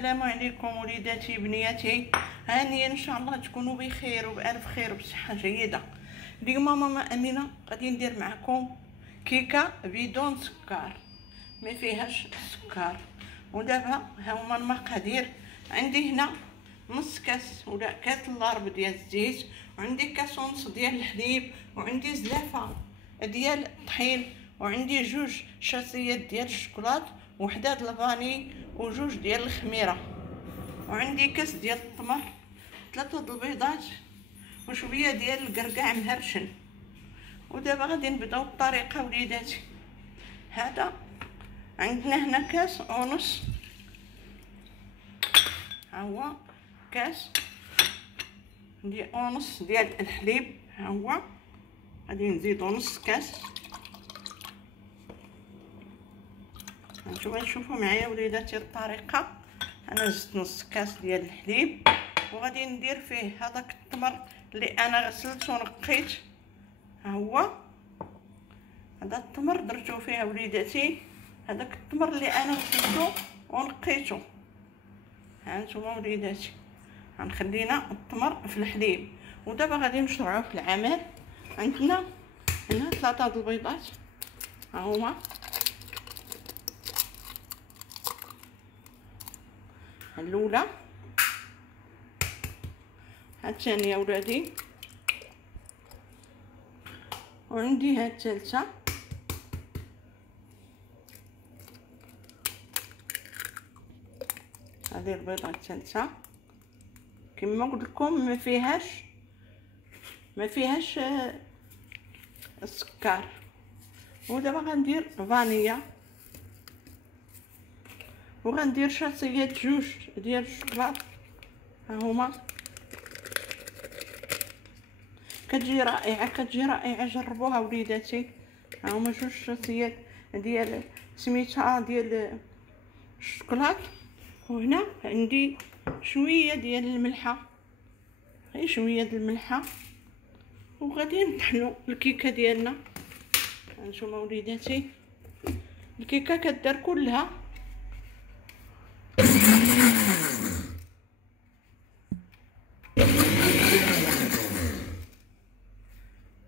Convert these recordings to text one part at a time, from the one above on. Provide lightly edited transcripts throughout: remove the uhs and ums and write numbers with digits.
السلام عليكم وليداتي بنياتي، هانيا ان شاء الله تكونوا بخير وبالف خير وبصحه جيده. اليوم ماما امينه غادي ندير معكم كيكه بدون سكر، ما فيهاش سكر. ودابا ها هما المقادير. عندي هنا نص كاس ولا كاس الربع ديال الزيت، وعندي كاس ونص ديال الحليب، وعندي زلافه ديال الطحين، وعندي جوج شاسيات ديال الشوكولات، وحده د الفاني، وجوج ديال الخميره، وعندي كاس ديال التمر، 3 د البيضات، وشويه ديال القرقاع مهرشن. ودابا غادي نبداو الطريقه وليداتي. هذا عندنا هنا كاس ونص، ها هو كاس ونص ديال الحليب، ها هو غادي نزيدو نص كاس. نتوما تشوفوا معايا وليداتي الطريقه. انا زدت نص كاس ديال الحليب، وغادي ندير فيه هذاك التمر اللي انا غسلت ونقيت، ها هو هذا التمر درتو فيه وليداتي، هذاك التمر اللي انا غسلته ونقيته. ها نتوما وليداتي غنخلينا التمر في الحليب. ودابا غادي نشرعوا في العمل. عندنا هنا 3 د البيضات، ها هما الاولى، ها الثانيه ولادي، وعندي ها الثالثه، هذه البيضه الثالثه. كما قلت لكم ما فيهاش السكر. ودابا غندير فانيلا، وغندير شاسيات جوج ديال الشوكولات، ها هما كتجي رائعه جربوها وليداتي. ها هما جوج شاسيات ديال سميتها ديال الشوكولات. وهنا عندي شويه ديال الملحه، غير شويه ديال الملحه، وغادي نطحنوا الكيكه ديالنا. هانتوما وليداتي الكيكه كدار كلها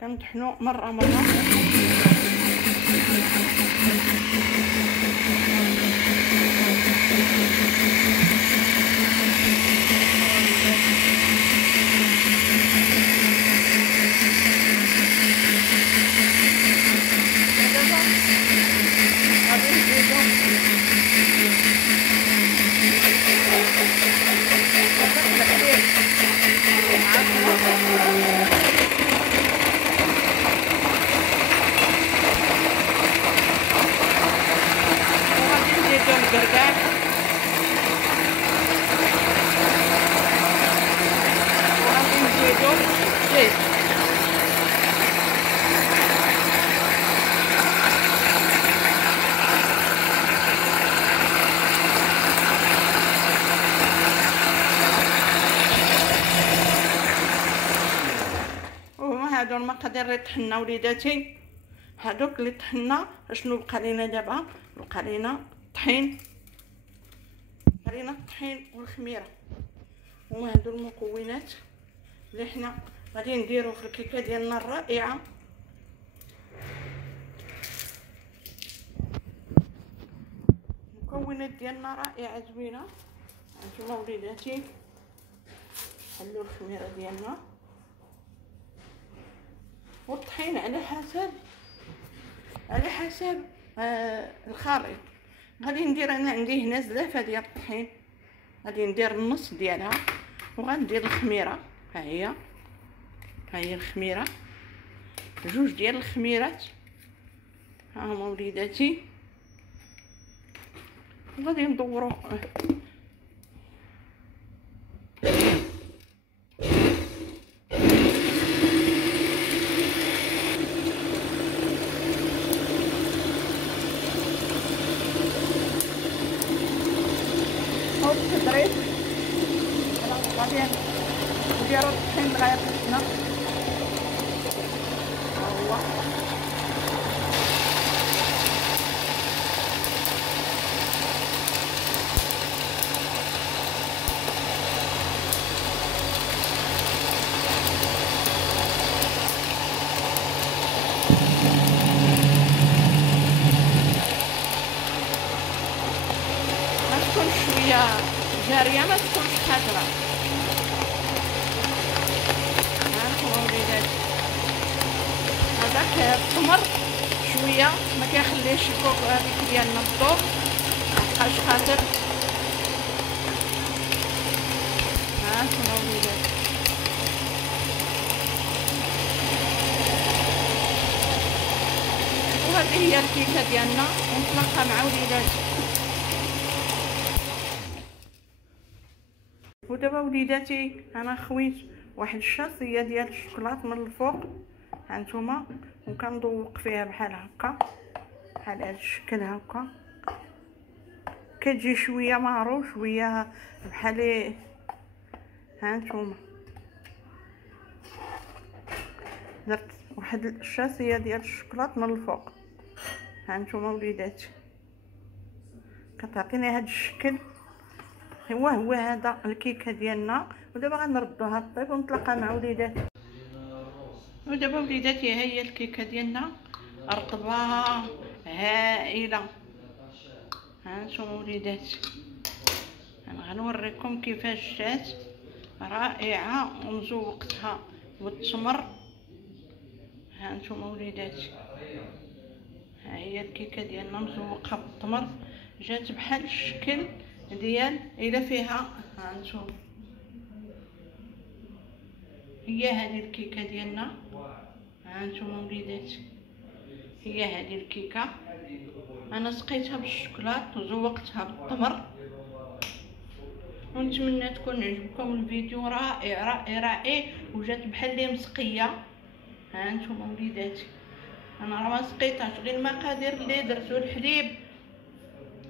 كنطحنوا مره. هادو المقادير اللي طحنا وليداتي. هادوك اللي طحنا، شنو بقى لينا دابا؟ بقى لينا الطحين، والخميره. هما هادو المكونات اللي حنا غادي نديرو في الكيكه ديالنا الرائعه. المكونات ديالنا رائعه زوينه. هانتوما وليداتي حلوا الخميره ديالنا والطحين على حسب الخليط. غادي ندير انا عندي هنا زلافه ديال الطحين، غادي ندير النص ديالها، وغندير الخميره، ها هي الخميره، جوج ديال الخميرات، ها هما وليداتي. وغادي ندورو التدريب. غادي نديرو الطحين لغايه هنا، ها هو هي جاريه ما تكونش خضرا. هانتوما وليداتي هذاك التمر شويه ما كيخليش الكوك هذيك ديالنا تذوب، مابقاش خاطر. هانتوما وليداتي وهذه هي الكيكه ديالنا، ونتلاقى مع وليداتي. ودابا وليداتي انا خويت واحد الشاصيه ديال الشوكولات من الفوق، هانتوما، وكنذوق فيها بحال هكا، بحال هذا الشكل هكا. كتجي شويه مارو شويه بحال هانتوما. درت واحد الشاصيه ديال الشوكولات من الفوق، هانتوما وليداتي كتعطيني هذا الشكل. هو هذا الكيكه ديالنا. ودابا غنردوها طيب ونتلاقى مع وليداتي. ودابا وليداتي ها هي الكيكه ديالنا رطبه هائله. هانتوما وليداتي انا غنوريكم كيفاش جات رائعه ومزوقتها بالتمر. هانتوما وليداتي ها هي الكيكه ديالنا مزوقه بالتمر، جات بحال الشكل ديال الا فيها. هانتوما هي هذه الكيكه ديالنا. هانتوما وليداتي هي هذه الكيكه، انا سقيتها بالشوكولات وزوقتها بالتمر، ونتمنى تكون عجبكم الفيديو. رائع رائع رائع، وجات بحال لي مسقيه. هانتوما وليداتي انا راه ما سقيتهاش، غير المقادير اللي درتو الحليب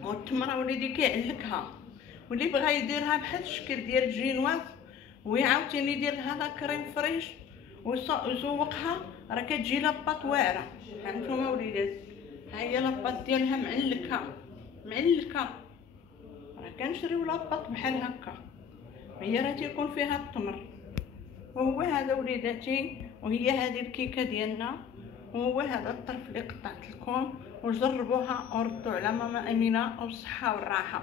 والتمره وليدي كيعلكها، واللي بغا يديرها بحال الشكل ديال الجينواز ويعاوتاني يدير لها لا كريم فريش ويزوقها، راه كتجي لاباط واعره. هانتوما وليداتي ها هي لاباط ديالها معلكه معلكه، راه كنشريو لاباط بحال هكا، هي راه تيكون فيها التمر. وهو هذا وليداتي، وهي هذه الكيكه ديالنا، وهو هذا الطرف اللي قطعت لكم. وجربوها وردوا على ماما امينه وبالصحه والراحه.